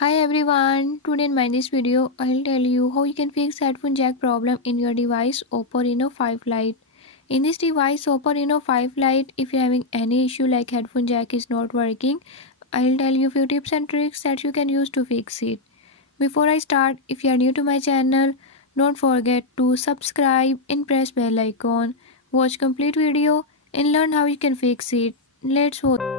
Hi everyone, today in my this video I'll tell you how you can fix headphone jack problem in your device Oppo Reno 5 Lite. In this device Oppo Reno 5 Lite, if you're having any issue like headphone jack is not working, I'll tell you few tips and tricks that you can use to fix it. Before I start, if you are new to my channel, don't forget to subscribe and press bell icon. Watch complete video and learn how you can fix it. Let's go.